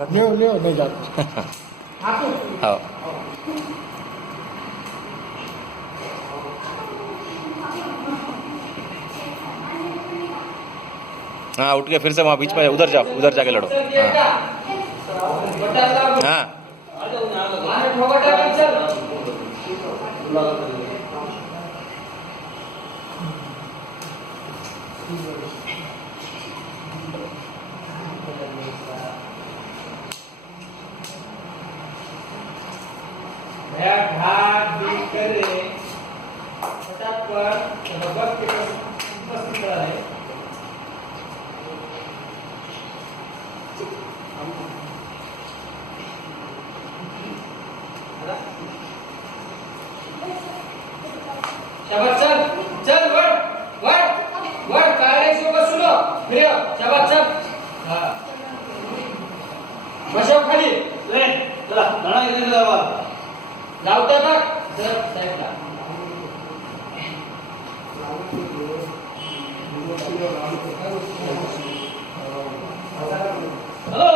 नहीं जाते। हो हाँ उठ के फिर से वहाँ बीच में उधर जाओ, उधर जाके लड़ो। हाँ घाट बीट करे फटाफट बस के उपस्थित रहे। शाबाश चल चल वर वर वर काढायची बस सुनो फिर शाबाश चल हां बसव खाली ले चला धडा घेऊन जावा लावता बघ सर साईडला हॅलो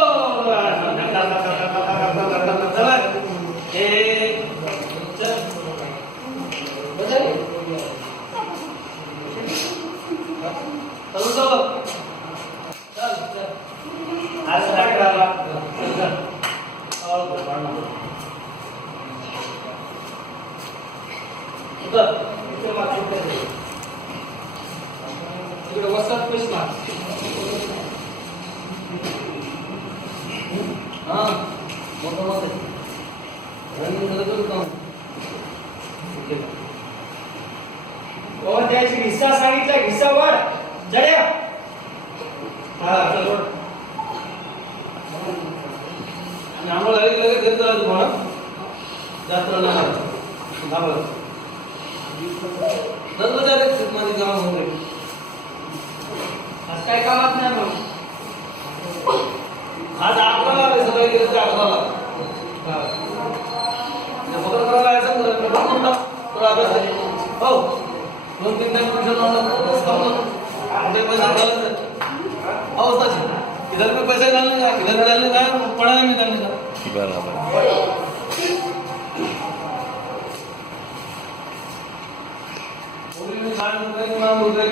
चला ए चल बदल चल चल चल चल आज स्टार्ट करा चल चल और बढ़ना उधर इथे मात्र इकडे वसत पेश मार हां मोठं मोठं रनिंग करतो काम ओ त्याची हिस्सा सांगितला हिस्सा वर जड्या हा चल वर आणि आम्हाला लगेच देत जा तुम्हाला जास्त नाही दाबलं दररोज डायरेक्ट माझी काम होते आज काय कामात नाही मग आज 11 ला सगळे गेले 11 ला हा ते पत्र करायला यायचं थोडा अभ्यास आहे हो 2-3 टाइम ट्यूशन लावलं ते पैसे डालले हो ताजी इधर पे पैसे डालने का इधर भी डालने का पढ़ाने में डालने का बराबर पूरी में 60 रुपए के नाम बोल रहे